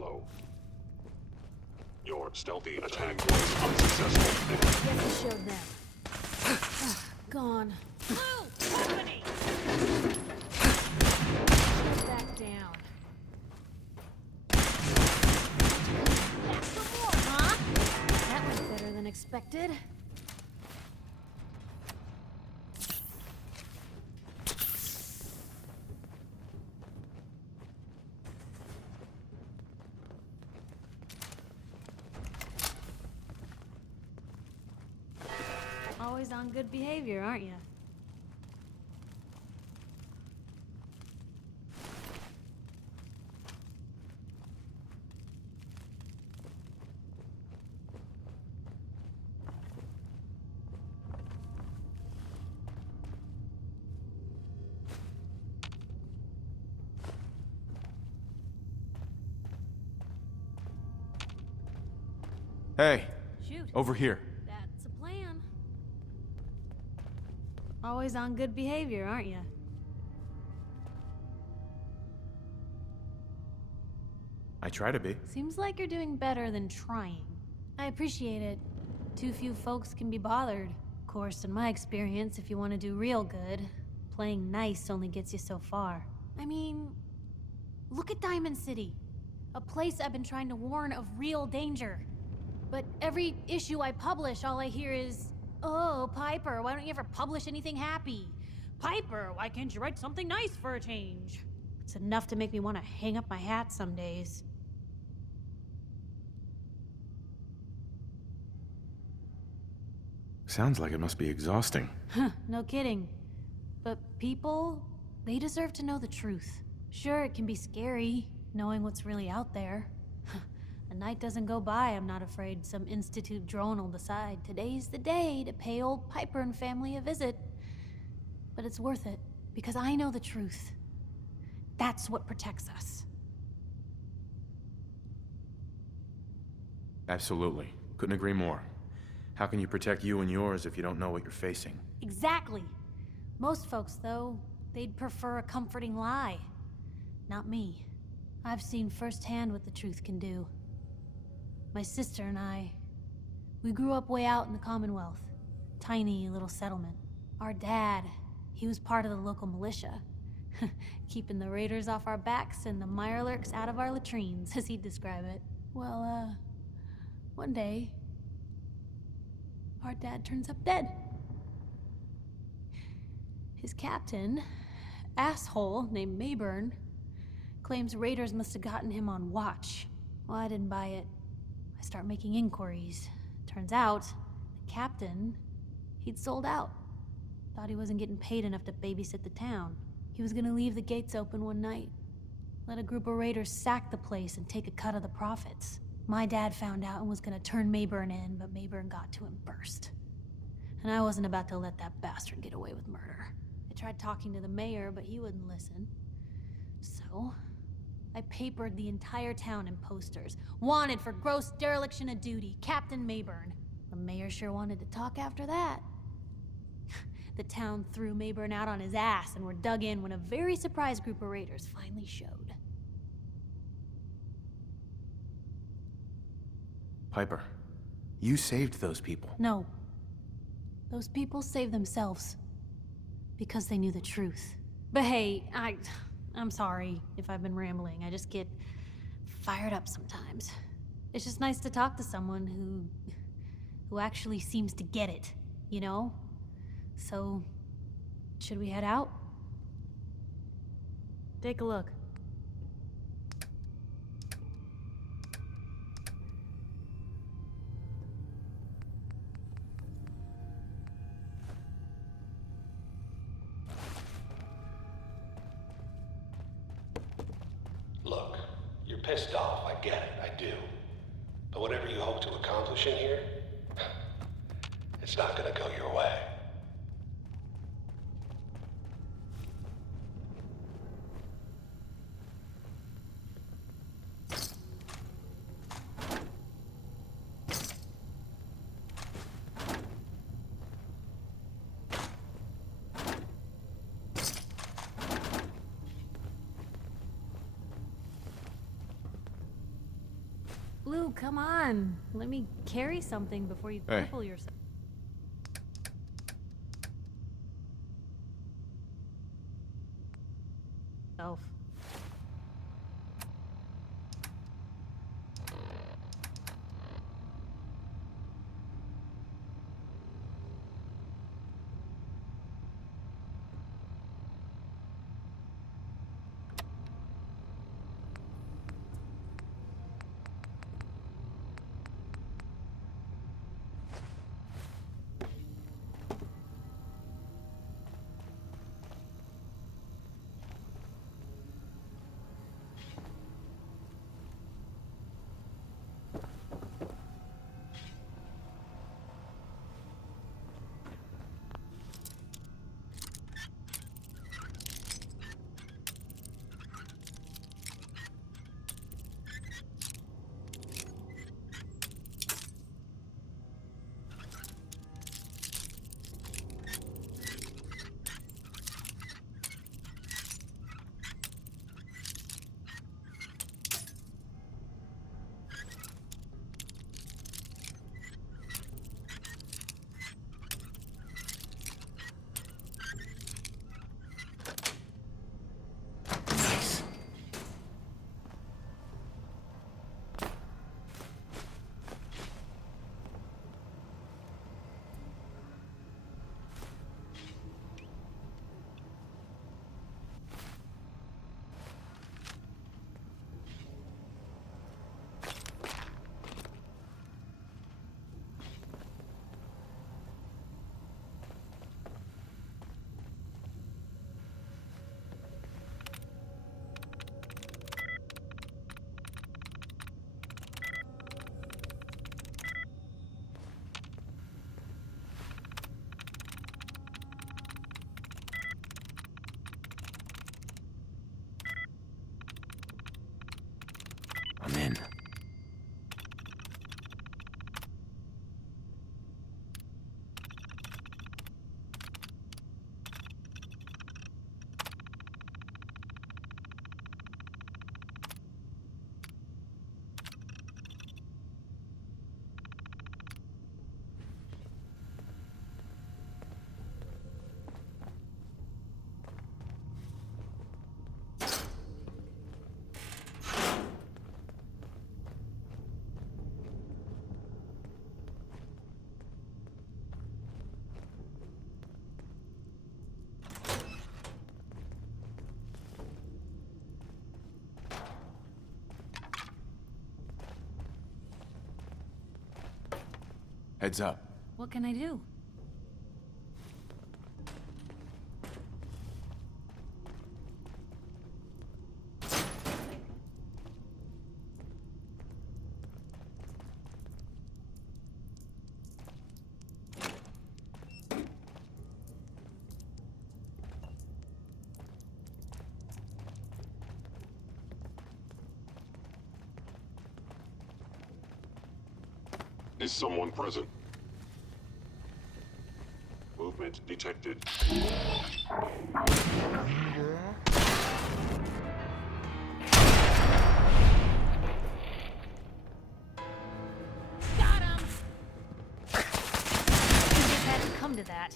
Hello. Your stealthy attack was unsuccessful. Guess it showed them. Gone. Blue! Company! Back down. Back for more, huh? That went better than expected. Always on good behavior, aren't you? Hey, Shoot. over here. That's a plan. Always on good behavior, aren't you? I try to be. Seems like you're doing better than trying. I appreciate it. Too few folks can be bothered. Of course, in my experience, if you want to do real good, playing nice only gets you so far. I mean, look at Diamond City. A place I've been trying to warn of real danger. But every issue I publish, all I hear is, "Oh, Piper, why don't you ever publish anything happy? Piper, why can't you write something nice for a change?" It's enough to make me want to hang up my hat some days. Sounds like it must be exhausting. Huh, no kidding. But people, they deserve to know the truth. Sure, it can be scary, knowing what's really out there. A night doesn't go by, I'm not afraid some Institute drone will decide today's the day to pay old Piper and family a visit. But it's worth it, because I know the truth. That's what protects us. Absolutely. Couldn't agree more. How can you protect you and yours if you don't know what you're facing? Exactly. Most folks, though, they'd prefer a comforting lie. Not me. I've seen firsthand what the truth can do. My sister and I, we grew up way out in the Commonwealth. Tiny little settlement. Our dad, he was part of the local militia. Keeping the raiders off our backs and the mirelurks out of our latrines, as he'd describe it. Well, one day, our dad turns up dead. His captain, asshole named Mayburn, claims raiders must have gotten him on watch. Well, I didn't buy it. I start making inquiries. Turns out, the captain, he'd sold out. Thought he wasn't getting paid enough to babysit the town. He was gonna leave the gates open one night. Let a group of raiders sack the place and take a cut of the profits. My dad found out and was gonna turn Mayburn in, but Mayburn got to him first. And I wasn't about to let that bastard get away with murder. I tried talking to the mayor, but he wouldn't listen. So, I papered the entire town in posters. Wanted for gross dereliction of duty, Captain Mayburn. The mayor sure wanted to talk after that. The town threw Mayburn out on his ass and were dug in when a very surprised group of raiders finally showed. Piper, you saved those people. No. Those people saved themselves. Because they knew the truth. But hey, I'm sorry if I've been rambling. I just get fired up sometimes. It's just nice to talk to someone who actually seems to get it, you know? So, should we head out? Take a look. Look, you're pissed off, I get it, I do. But whatever you hope to accomplish in here, it's not gonna go your way. Blue, come on. Let me carry something before you Hey. cripple yourself. I'm in. Heads up. What can I do? Is someone present? Movement detected. Got him! It had to come to that.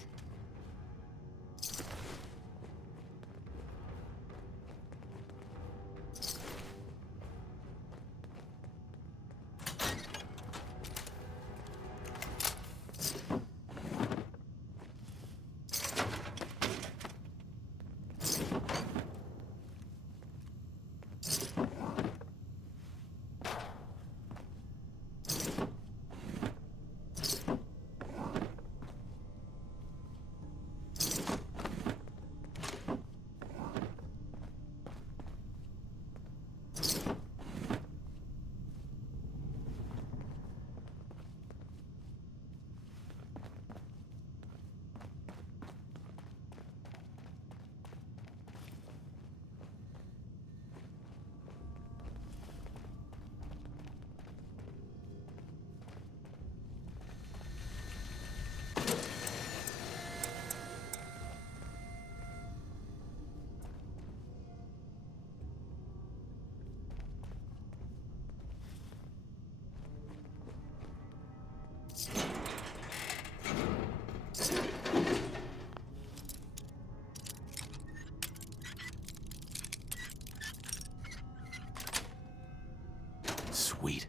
Sweet.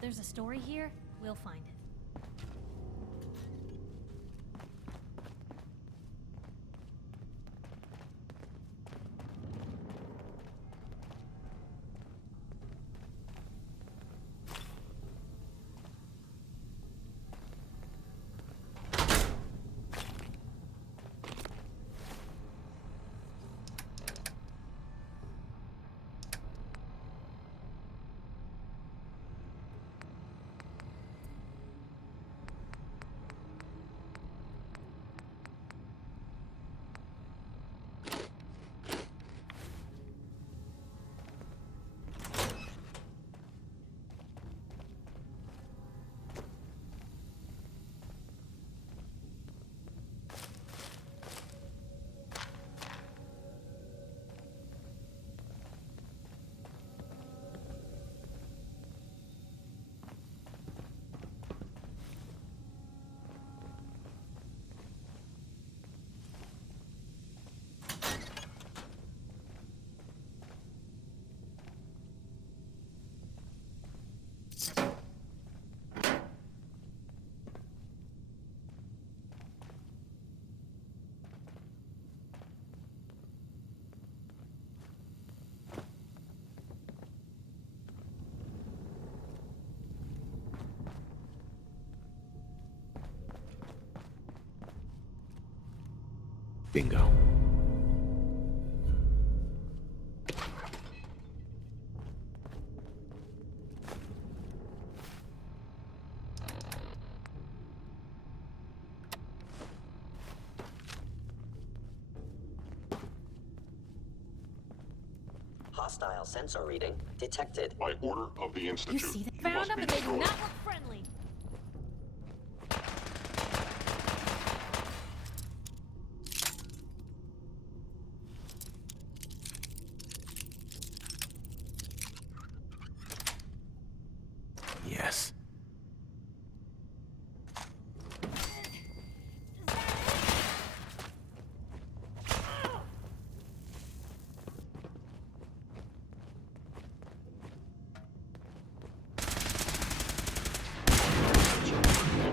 There's a story here, we'll find it. Bingo. Hostile sensor reading detected. By order of the You Institute, see that? Found must them be and they do destroyed. not look friendly. Yes.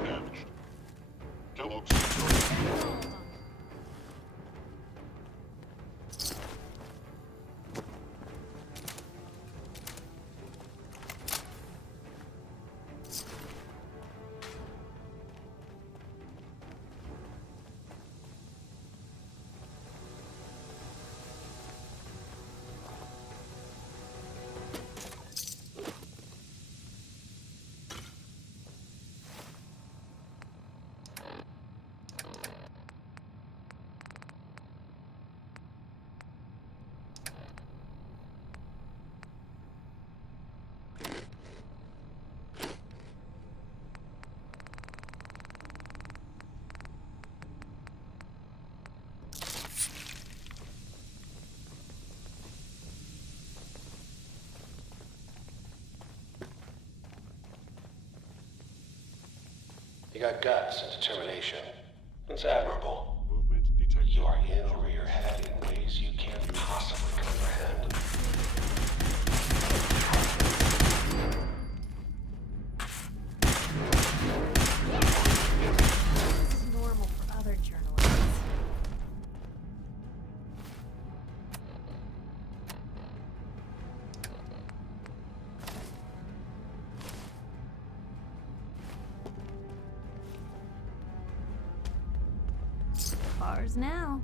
Damaged. Kellogg's sensor. You got guts and determination. It's admirable. Movement detected. You are in over your head in ways you can't possibly comprehend. This is normal for other journalists. Ours now.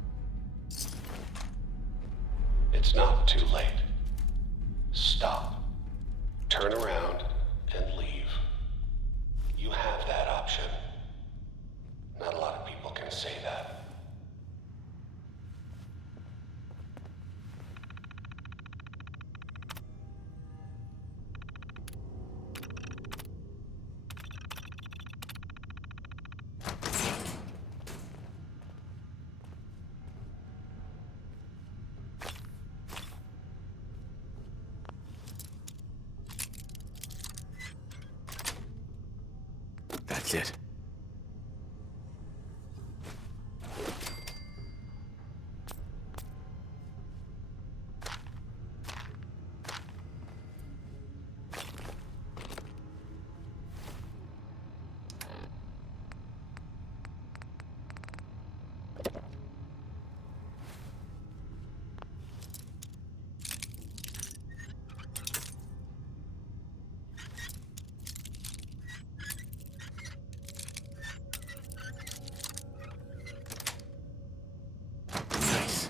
It's not too late. Stop. Turn around and leave. You have that option. Not a lot of people can say that. That's it. Nice.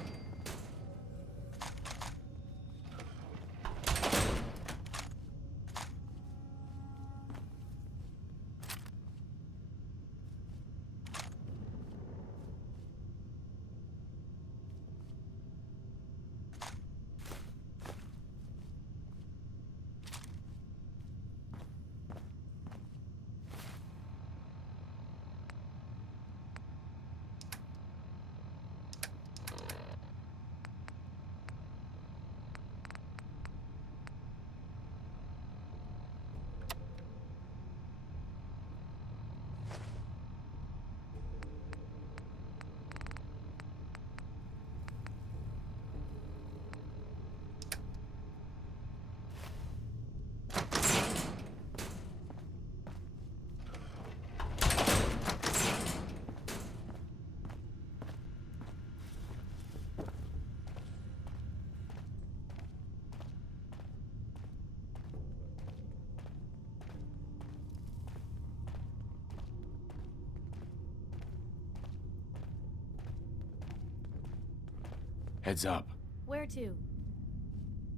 Heads up. Where to?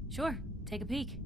Sure, take a peek.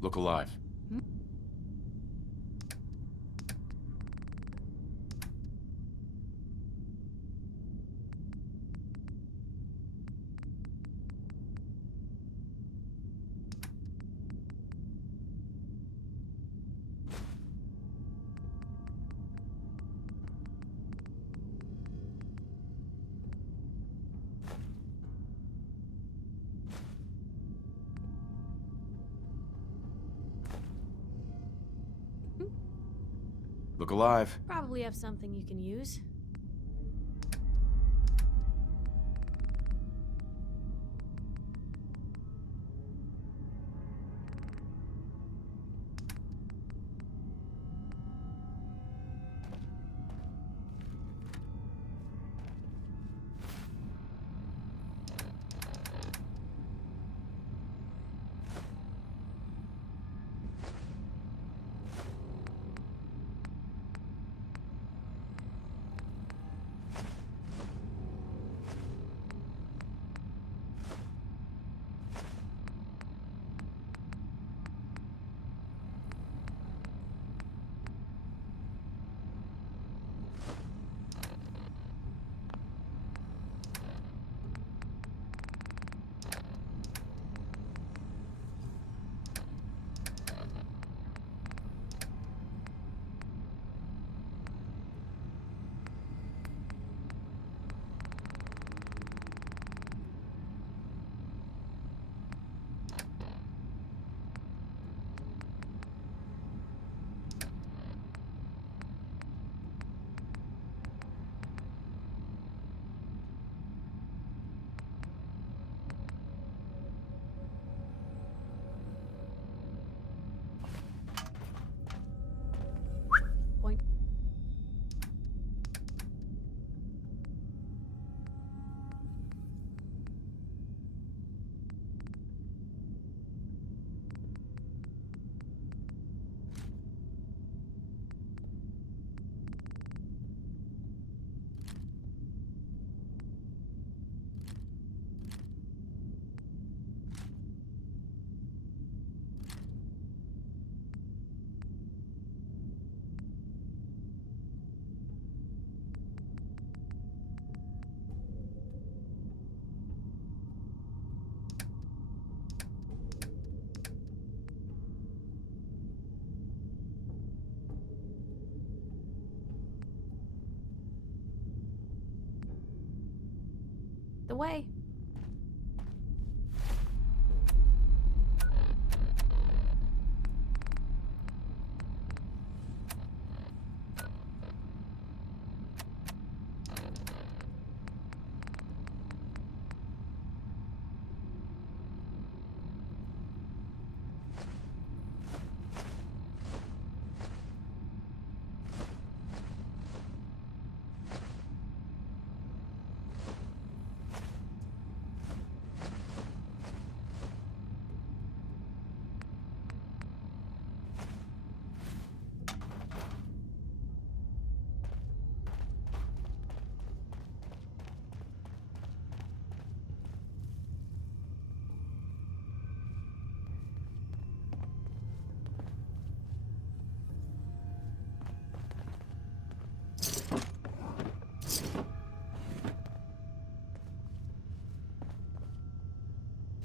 Look alive. Look alive. Probably have something you can use. way.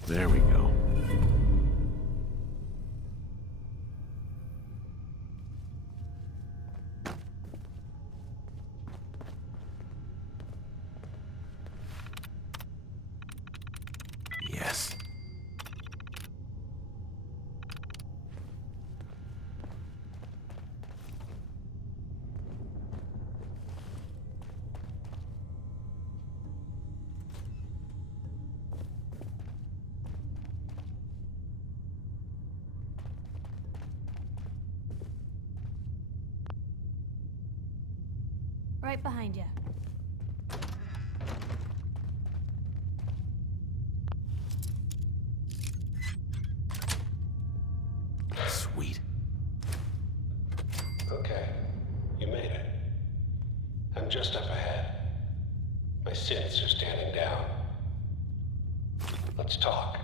There we go. Yes. Right behind you. Sweet. Okay, you made it. I'm just up ahead. My synths are standing down. Let's talk.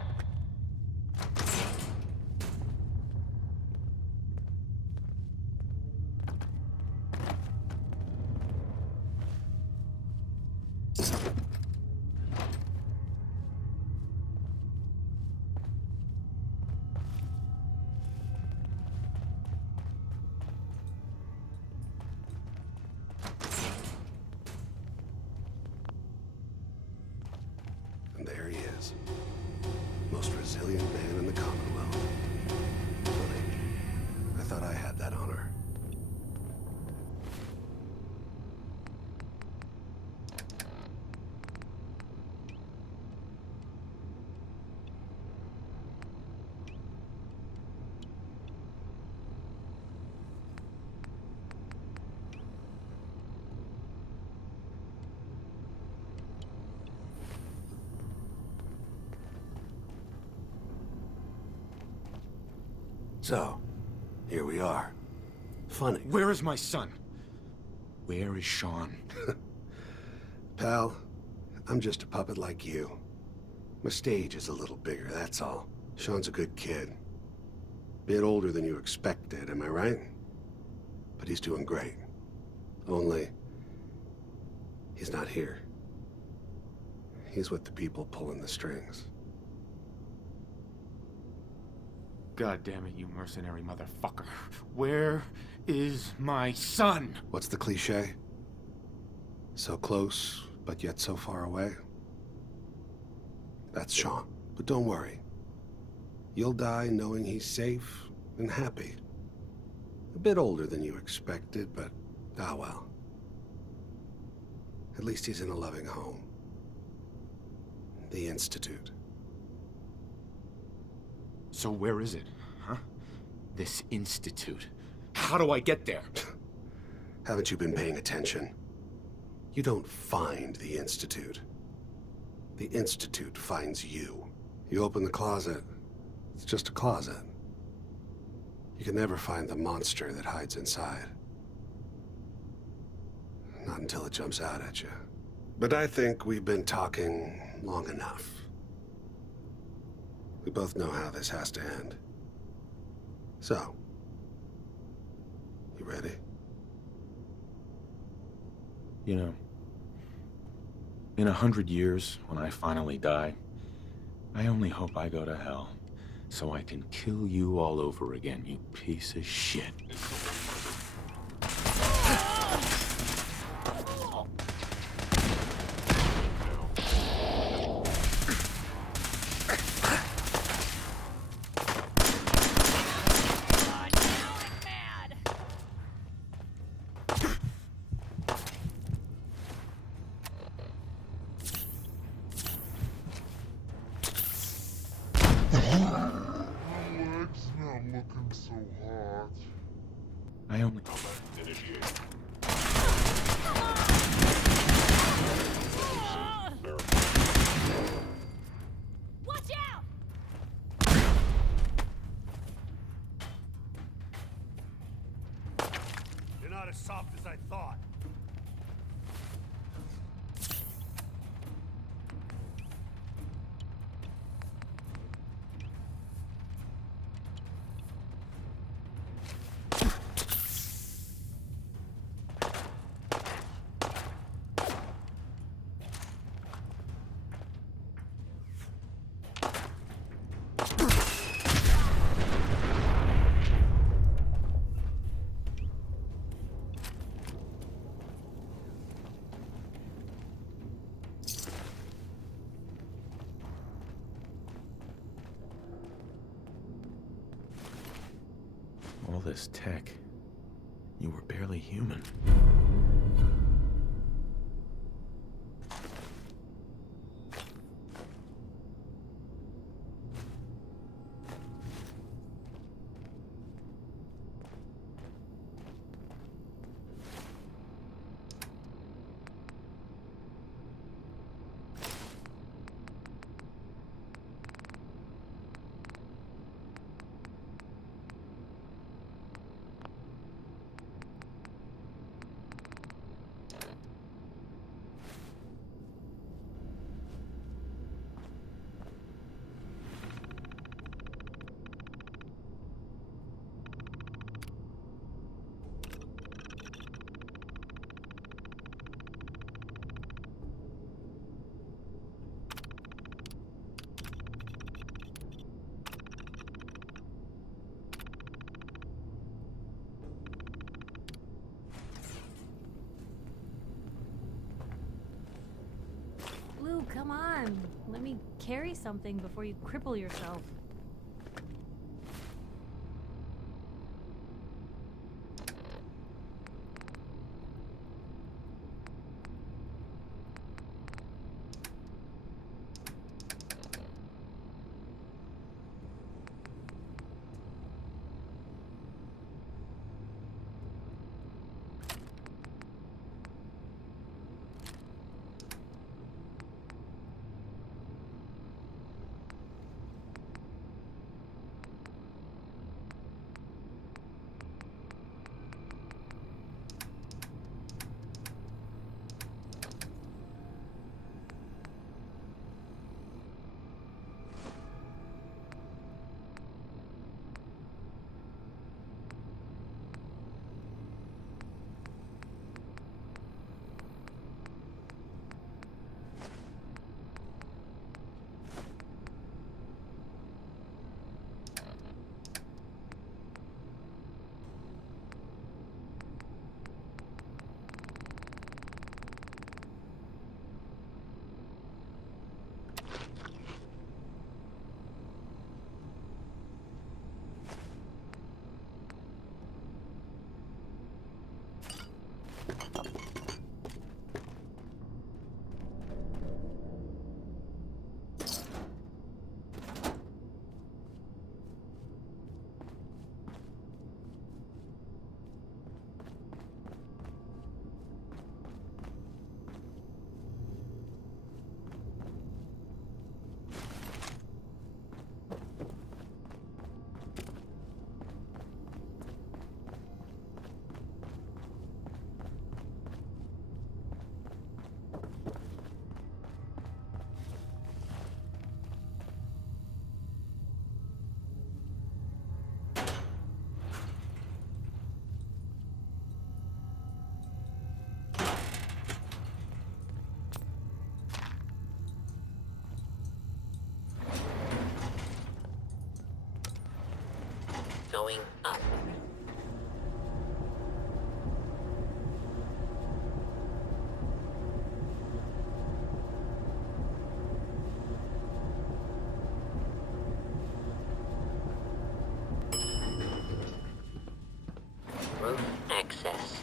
And there he is. Most resilient man in the Commonwealth. Funny. I thought I had that honor. So, here we are. Funny. Where is my son? Where is Sean? Pal, I'm just a puppet like you. My stage is a little bigger, that's all. Sean's a good kid. Bit older than you expected, am I right? But he's doing great. Only, he's not here. He's with the people pulling the strings. God damn it, you mercenary motherfucker. Where is my son? What's the cliche? So close, but yet so far away? That's Sean. But don't worry. You'll die knowing he's safe and happy. A bit older than you expected, but ah well. At least he's in a loving home. The Institute. So where is it, huh? This institute. How do I get there? Haven't you been paying attention? You don't find the Institute. The Institute finds you. You open the closet, it's just a closet. You can never find the monster that hides inside. Not until it jumps out at you. But I think we've been talking long enough. We both know how this has to end. So, you ready? You know, in 100 years, when I finally die, I only hope I go to hell, so I can kill you all over again, you piece of shit. leg's not looking so hot. I only... Combat initiated. Verify. Watch out! You're not as soft as I thought. All this tech. You were barely human. Blue, come on. Let me carry something before you cripple yourself. Going up. Roof access.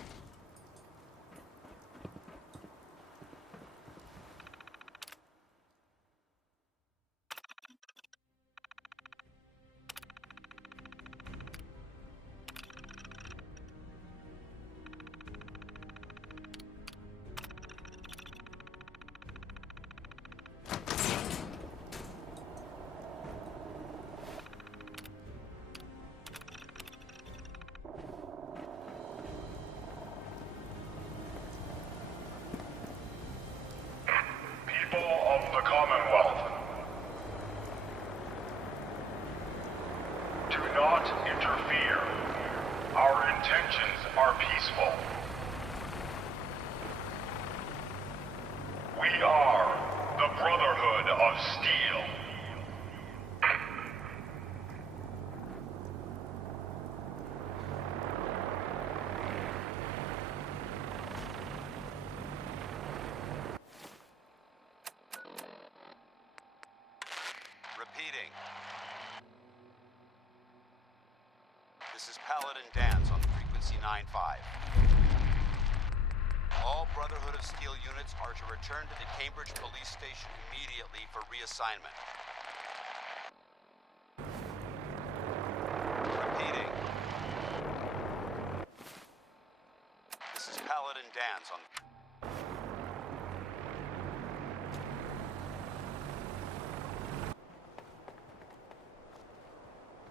Do not interfere. Our intentions are peaceful. We are the Brotherhood of Steel. Repeating. This is Paladin Dance on frequency 9-5. All Brotherhood of Steel units are to return to the Cambridge Police Station immediately for reassignment. Repeating. This is Paladin Dance on...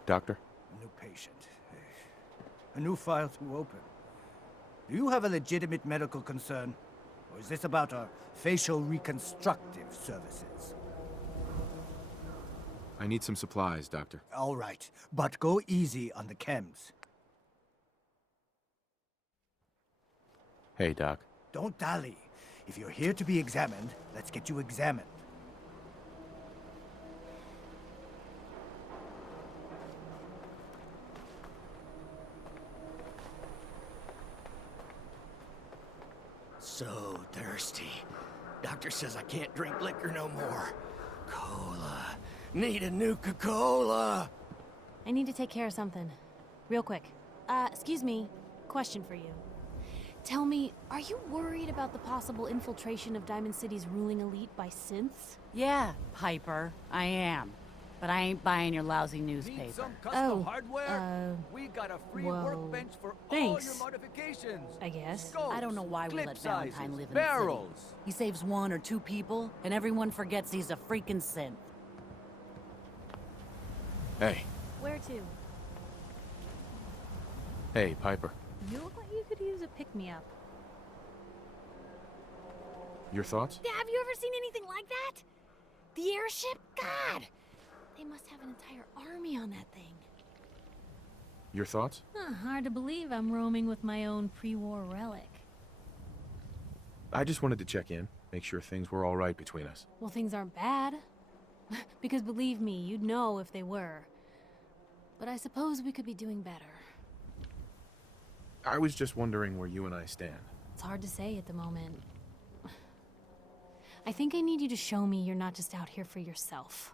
Doctor? New patient. A new file to open. Do you have a legitimate medical concern? Or is this about our facial reconstructive services? I need some supplies, Doctor. All right, but go easy on the chems. Hey, Doc. Don't dally. If you're here to be examined, let's get you examined. So thirsty. Doctor says I can't drink liquor no more. Cola. Need a Nuka-Cola. I need to take care of something. Real quick. Excuse me. Question for you. Tell me, are you worried about the possible infiltration of Diamond City's ruling elite by synths? Yeah, Piper, I am. But I ain't buying your lousy newspaper. Need some custom hardware? We got a free whoa. workbench for Thanks. all your modifications. I guess. Scopes, I don't know why we clip let sizes, Valentine live in barrels. the city. He saves 1 or 2 people, and everyone forgets he's a freaking synth. Hey. Where to? Hey, Piper. You look like you could use a pick-me-up. Your thoughts? Have you ever seen anything like that? The airship? God! They must have an entire army on that thing. Your thoughts? Hard to believe I'm roaming with my own pre-war relic. I just wanted to check in, make sure things were all right between us. Well, things aren't bad. Because believe me, you'd know if they were. But I suppose we could be doing better. I was just wondering where you and I stand. It's hard to say at the moment. I think I need you to show me you're not just out here for yourself.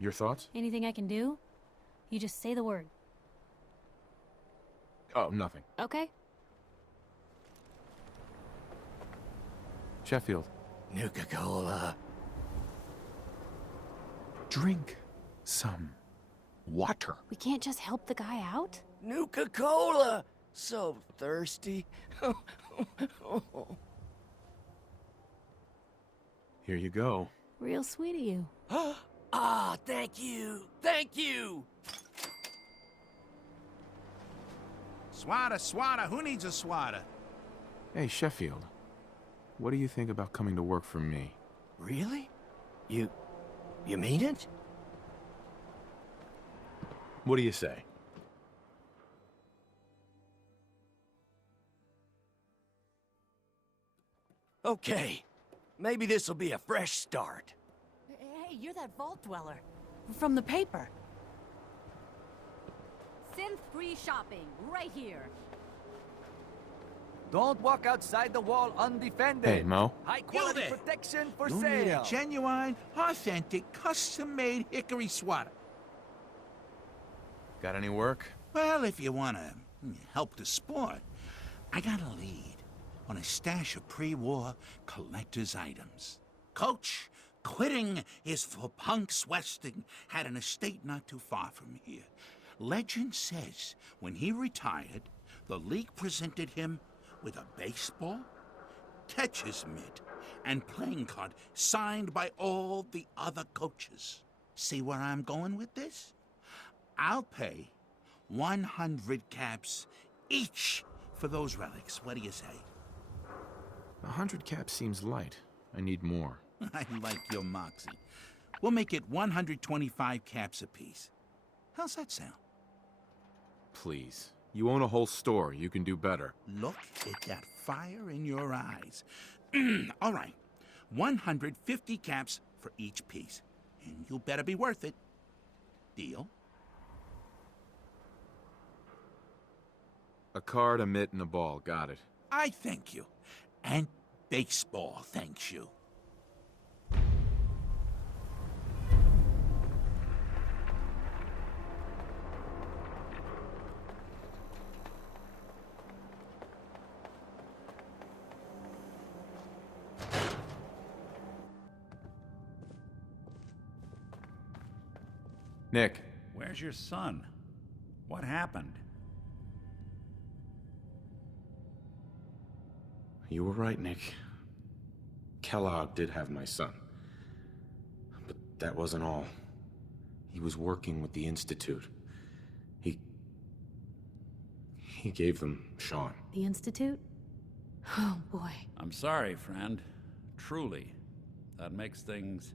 Your thoughts? Anything I can do? You just say the word. Oh, nothing. Okay? Sheffield. Nuka-Cola. Drink some water. We can't just help the guy out? Nuka-Cola! So thirsty. Here you go. Real sweet of you. Ah, thank you. Thank you. Swatter, who needs a swatter? Hey, Sheffield. What do you think about coming to work for me? Really? You mean it? What do you say? Okay. Maybe this'll be a fresh start. Hey, you're that vault dweller. From the paper. Synth-free shopping, right here. Don't walk outside the wall undefended. Hey, Mo. High quality You there. protection for You sale. need a genuine, authentic, custom-made hickory swatter. Got any work? Well, if you want to help the sport, I got a lead on a stash of pre-war collector's items. Coach, quitting is for punks Westing had an estate not too far from here. Legend says when he retired, the league presented him with a baseball, catcher's mitt, and playing card signed by all the other coaches. See where I'm going with this? I'll pay 100 caps each for those relics. What do you say? 100 caps seems light. I need more. I like your moxie. We'll make it 125 caps apiece. How's that sound? Please. You own a whole store. You can do better. Look at that fire in your eyes. All right. 150 caps for each piece. And you better be worth it. Deal? A card, a mitt, and a ball. Got it. I thank you. And baseball thanks you. Nick. Where's your son? What happened? You were right, Nick. Kellogg did have my son. But that wasn't all. He was working with the Institute. He gave them Sean. The Institute? Oh, boy. I'm sorry, friend. Truly. That makes things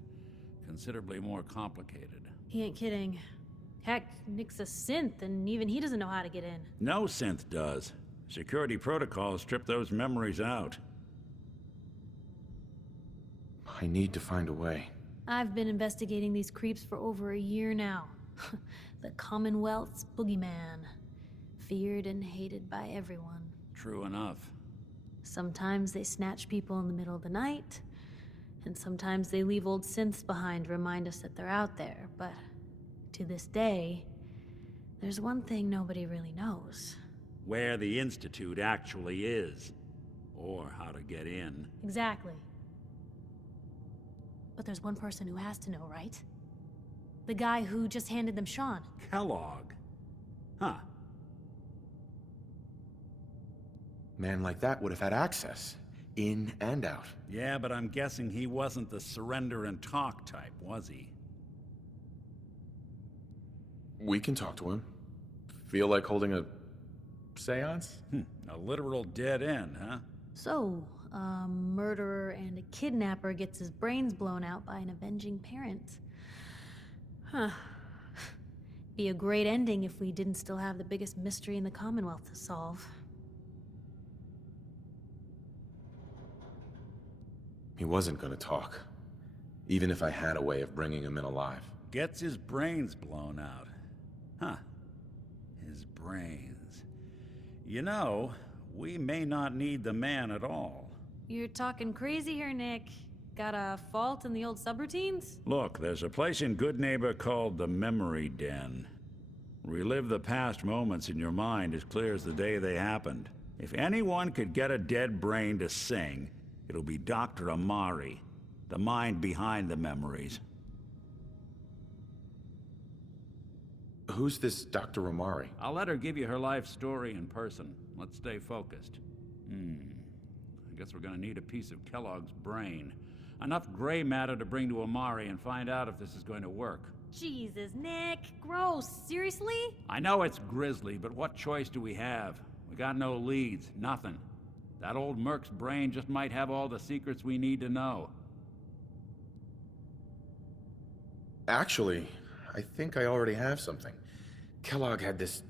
considerably more complicated. He ain't kidding. Heck, Nick's a synth, and even he doesn't know how to get in. No synth does. Security protocols strip those memories out. I need to find a way. I've been investigating these creeps for over a year now. The Commonwealth's boogeyman. Feared and hated by everyone. True enough. Sometimes they snatch people in the middle of the night, and sometimes they leave old synths behind to remind us that they're out there, but to this day, there's one thing nobody really knows. Where the Institute actually is. Or how to get in. Exactly. But there's one person who has to know, right? The guy who just handed them Sean. Kellogg. Huh. Man like that would have had access. In and out. Yeah, but I'm guessing he wasn't the surrender and talk type, was he? We can talk to him. Feel like holding a seance? A literal dead end, huh? So, a murderer and a kidnapper gets his brains blown out by an avenging parent. Huh. Be a great ending if we didn't still have the biggest mystery in the Commonwealth to solve. He wasn't gonna talk. Even if I had a way of bringing him in alive. Gets his brains blown out. Huh. His brains. You know, we may not need the man at all. You're talking crazy here, Nick. Got a fault in the old subroutines? Look, there's a place in Good Neighbor called the Memory Den. Relive the past moments in your mind as clear as the day they happened. If anyone could get a dead brain to sing, it'll be Dr. Amari, the mind behind the memories. Who's this Dr. Amari? I'll let her give you her life story in person. Let's stay focused. I guess we're gonna need a piece of Kellogg's brain. Enough gray matter to bring to Amari and find out if this is going to work. Jesus, Nick. Gross. Seriously? I know it's grisly, but what choice do we have? We got no leads, nothing. That old Merc's brain just might have all the secrets we need to know. Actually, I think I already have something. Kellogg had this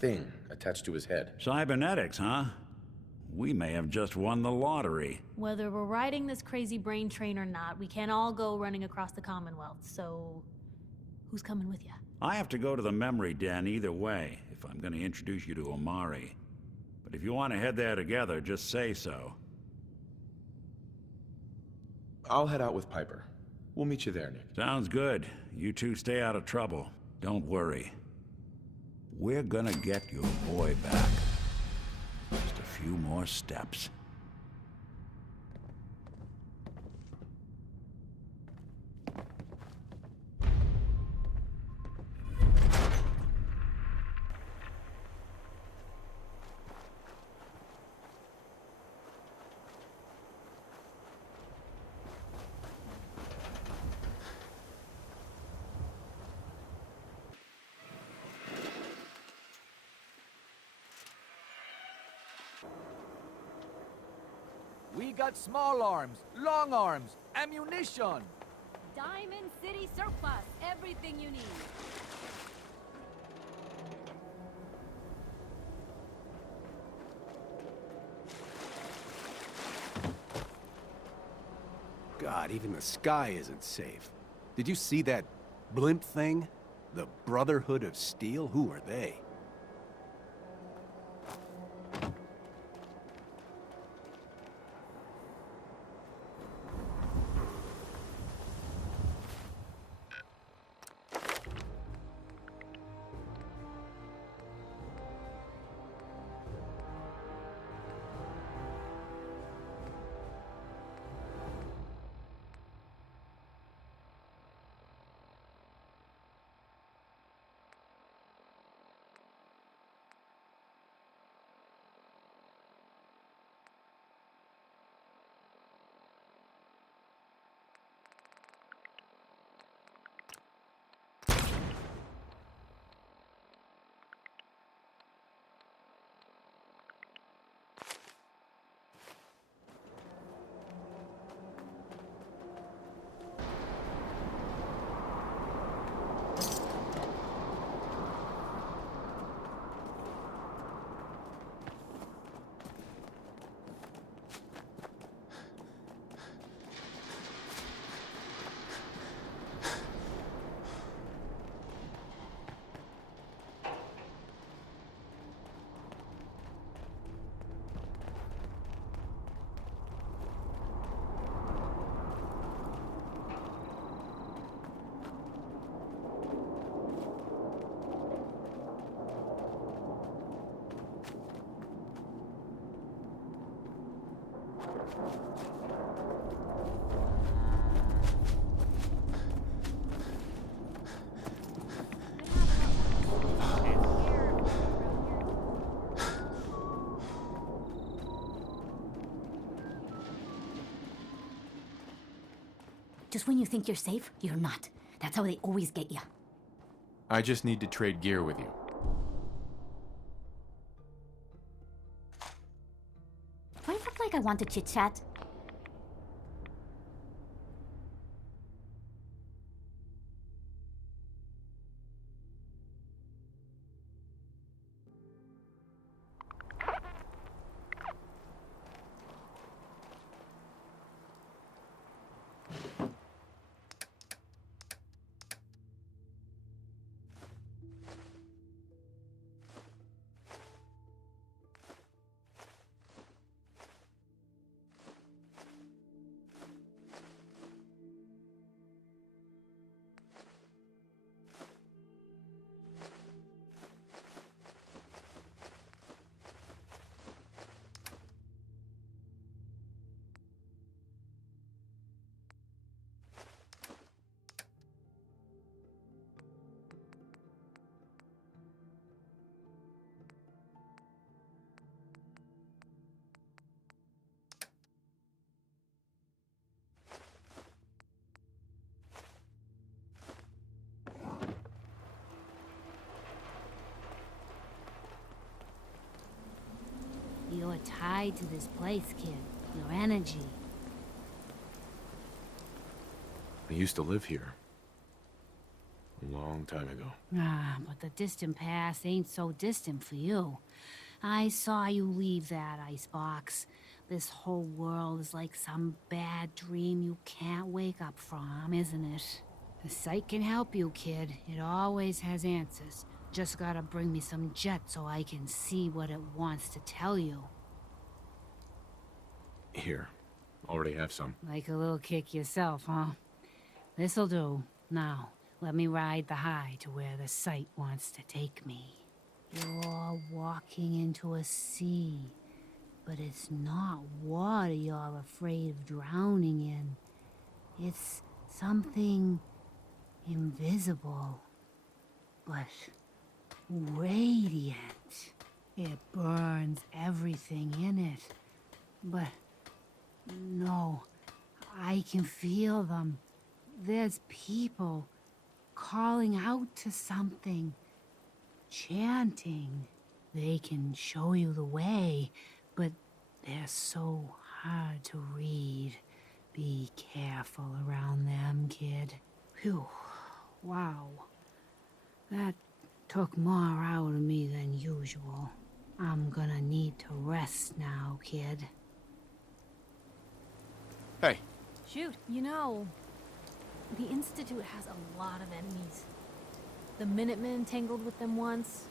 thing attached to his head. Cybernetics, huh? We may have just won the lottery. Whether we're riding this crazy brain train or not, we can't all go running across the Commonwealth, so who's coming with you? I have to go to the Memory Den either way, if I'm gonna introduce you to Amari. But if you want to head there together, just say so. I'll head out with Piper. We'll meet you there, Nick. Sounds good. You two stay out of trouble. Don't worry. We're gonna get your boy back. Just a few more steps. We got small arms, long arms, ammunition. Diamond City surplus. Everything you need. God, even the sky isn't safe. Did you see that blimp thing? The Brotherhood of Steel? Who are they? Just when you think you're safe, you're not. That's how they always get you. I just need to trade gear with you. Do I look like I want to chit-chat? You're tied to this place, kid. Your energy. I used to live here. A long time ago. Ah, but the distant past ain't so distant for you. I saw you leave that icebox. This whole world is like some bad dream you can't wake up from, isn't it? The sight can help you, kid. It always has answers. Just gotta bring me some jet so I can see what it wants to tell you. Here. Already have some. Like a little kick yourself, huh? This'll do. Now, let me ride the high to where the sight wants to take me. You're walking into a sea, but it's not water you're afraid of drowning in. It's something invisible, but radiant. It burns everything in it. But no, I can feel them. There's people calling out to something, chanting. They can show you the way, but they're so hard to read. Be careful around them, kid. Phew. Wow. That took more out of me than usual. I'm gonna need to rest now, kid. Hey, Shoot, you know, the Institute has a lot of enemies. The Minutemen tangled with them once.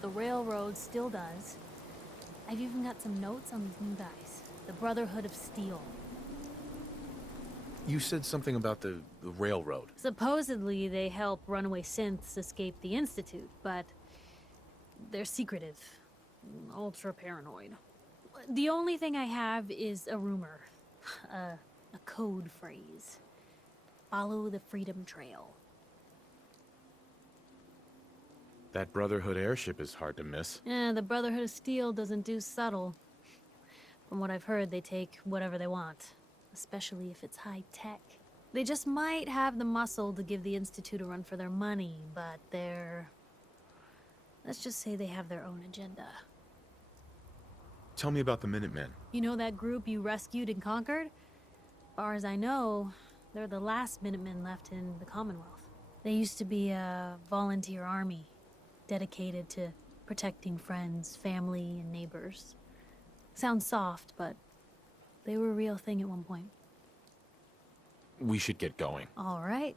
The Railroad still does. I've even got some notes on these new guys. The Brotherhood of Steel. You said something about the railroad. Supposedly, they help runaway synths escape the Institute, but they're secretive. Ultra paranoid. The only thing I have is a rumor. A code phrase. Follow the Freedom Trail. That Brotherhood airship is hard to miss. The Brotherhood of Steel doesn't do subtle. From what I've heard, they take whatever they want. Especially if it's high-tech. They just might have the muscle to give the Institute a run for their money, but they're... let's just say they have their own agenda. Tell me about the Minutemen. You know that group you rescued and conquered? As far as I know, they're the last Minutemen left in the Commonwealth. They used to be a volunteer army, dedicated to protecting friends, family, and neighbors. Sounds soft, but they were a real thing at one point. We should get going. All right.